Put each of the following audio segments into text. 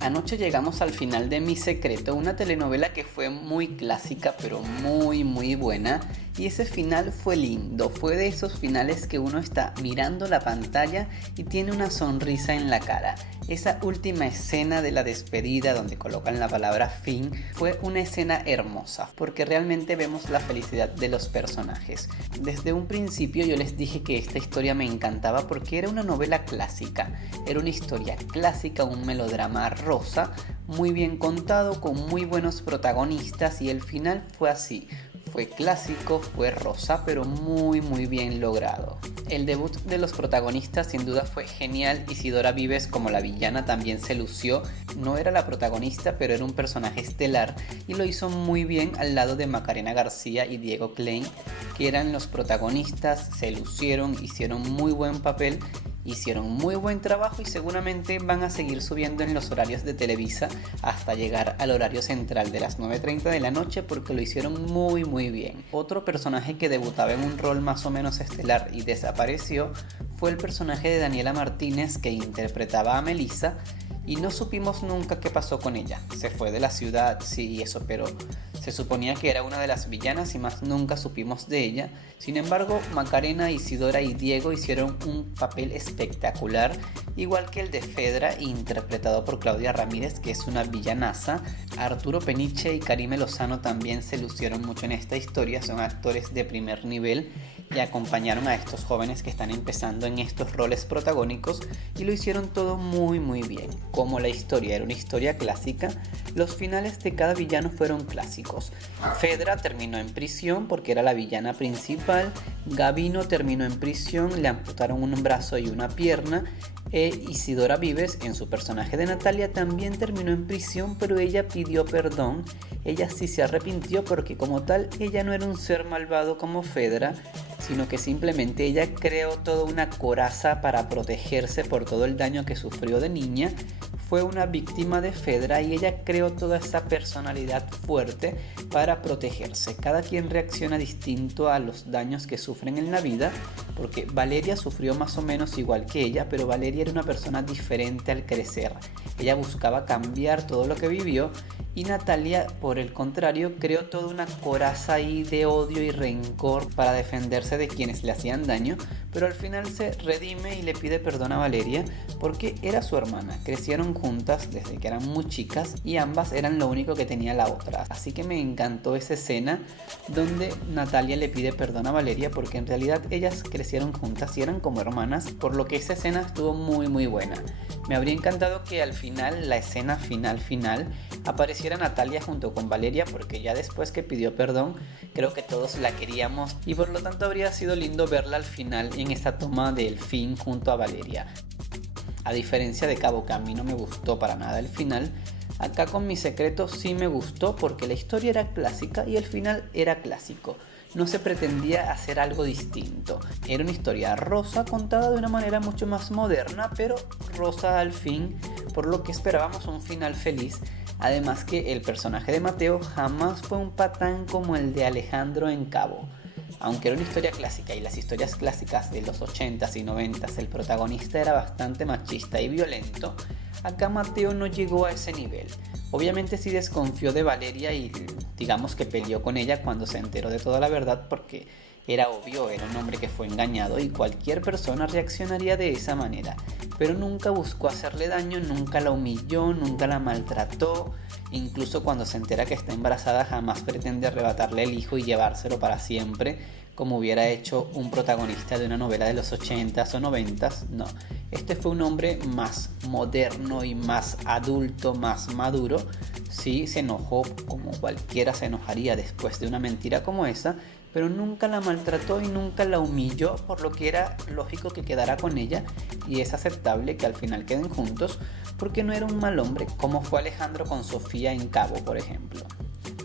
Anoche llegamos al final de Mi Secreto, una telenovela que fue muy clásica pero muy buena, y ese final fue lindo, fue de esos finales que uno está mirando la pantalla y tiene una sonrisa en la cara. Esa última escena de la despedida donde colocan la palabra fin fue una escena hermosa porque realmente vemos la felicidad de los personajes. Desde un principio yo les dije que esta historia me encantaba porque era una novela clásica, era una historia clásica, un melodrama rosa, muy bien contado, con muy buenos protagonistas, y el final fue así. Fue clásico, fue rosa, pero muy bien logrado. El debut de los protagonistas sin duda fue genial. Isidora Vives como la villana también se lució. No era la protagonista, pero era un personaje estelar y lo hizo muy bien al lado de Macarena García y Diego Klein, que eran los protagonistas, se lucieron, hicieron muy buen papel. Hicieron muy buen trabajo y seguramente van a seguir subiendo en los horarios de Televisa hasta llegar al horario central de las 9:30 de la noche porque lo hicieron muy bien. Otro personaje que debutaba en un rol más o menos estelar y desapareció fue el personaje de Daniela Martínez, que interpretaba a Melissa, y no supimos nunca qué pasó con ella. Se fue de la ciudad, sí, y eso, pero se suponía que era una de las villanas y más nunca supimos de ella. Sin embargo, Macarena, Isidora y Diego hicieron un papel espectacular, igual que el de Fedra, interpretado por Claudia Ramírez, que es una villanaza. Arturo Peniche y Karime Lozano también se lucieron mucho en esta historia, son actores de primer nivel y acompañaron a estos jóvenes que están empezando en estos roles protagónicos y lo hicieron todo muy bien. Como la historia era una historia clásica, los finales de cada villano fueron clásicos. Fedra terminó en prisión porque era la villana principal, Gavino terminó en prisión, le amputaron un brazo y una pierna, Isidora Vives, en su personaje de Natalia, también terminó en prisión, pero ella pidió perdón. Ella sí se arrepintió porque como tal ella no era un ser malvado como Fedra, sino que simplemente ella creó toda una coraza para protegerse por todo el daño que sufrió de niña. Fue una víctima de Fedra y ella creó toda esa personalidad fuerte para protegerse. Cada quien reacciona distinto a los daños que sufren en la vida, porque Valeria sufrió más o menos igual que ella, pero Valeria era una persona diferente al crecer. Ella buscaba cambiar todo lo que vivió, y Natalia, por el contrario, creó toda una coraza ahí de odio y rencor para defenderse de quienes le hacían daño, pero al final se redime y le pide perdón a Valeria porque era su hermana. Crecieron juntas desde que eran muy chicas y ambas eran lo único que tenía la otra. Así que me encantó esa escena donde Natalia le pide perdón a Valeria porque en realidad ellas crecieron juntas y eran como hermanas, por lo que esa escena estuvo muy buena. Me habría encantado que al final, la escena final, apareciera Natalia junto con Valeria, porque ya después que pidió perdón, creo que todos la queríamos y por lo tanto habría sido lindo verla al final en esta toma del fin junto a Valeria. A diferencia de Cabo, que a mí no me gustó para nada el final, acá con Mi Secreto sí me gustó porque la historia era clásica y el final era clásico. No se pretendía hacer algo distinto. Era una historia rosa contada de una manera mucho más moderna, pero rosa al fin, por lo que esperábamos un final feliz. Además que el personaje de Mateo jamás fue un patán como el de Alejandro en Cabo. Aunque era una historia clásica y las historias clásicas de los 80s y 90s el protagonista era bastante machista y violento, acá Mateo no llegó a ese nivel. Obviamente sí desconfió de Valeria y digamos que peleó con ella cuando se enteró de toda la verdad, porque era obvio, era un hombre que fue engañado y cualquier persona reaccionaría de esa manera, pero nunca buscó hacerle daño, nunca la humilló, nunca la maltrató. Incluso cuando se entera que está embarazada jamás pretende arrebatarle el hijo y llevárselo para siempre, como hubiera hecho un protagonista de una novela de los 80s o 90s. No, este fue un hombre más moderno y más adulto, más maduro. Sí, se enojó como cualquiera se enojaría después de una mentira como esa, pero nunca la maltrató y nunca la humilló, por lo que era lógico que quedara con ella y es aceptable que al final queden juntos porque no era un mal hombre como fue Alejandro con Sofía en Cabo, por ejemplo.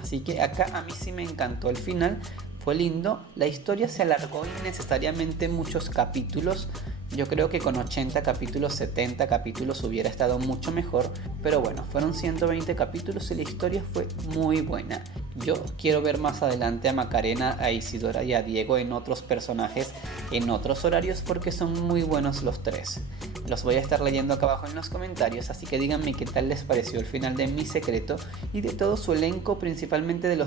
Así que acá a mí sí me encantó el final, fue lindo. La historia se alargó innecesariamente muchos capítulos. Yo creo que con 80 capítulos, 70 capítulos hubiera estado mucho mejor, pero bueno, fueron 120 capítulos y la historia fue muy buena. Yo quiero ver más adelante a Macarena, a Isidora y a Diego en otros personajes, en otros horarios, porque son muy buenos los tres. Los voy a estar leyendo acá abajo en los comentarios, así que díganme qué tal les pareció el final de Mi Secreto y de todo su elenco, principalmente de los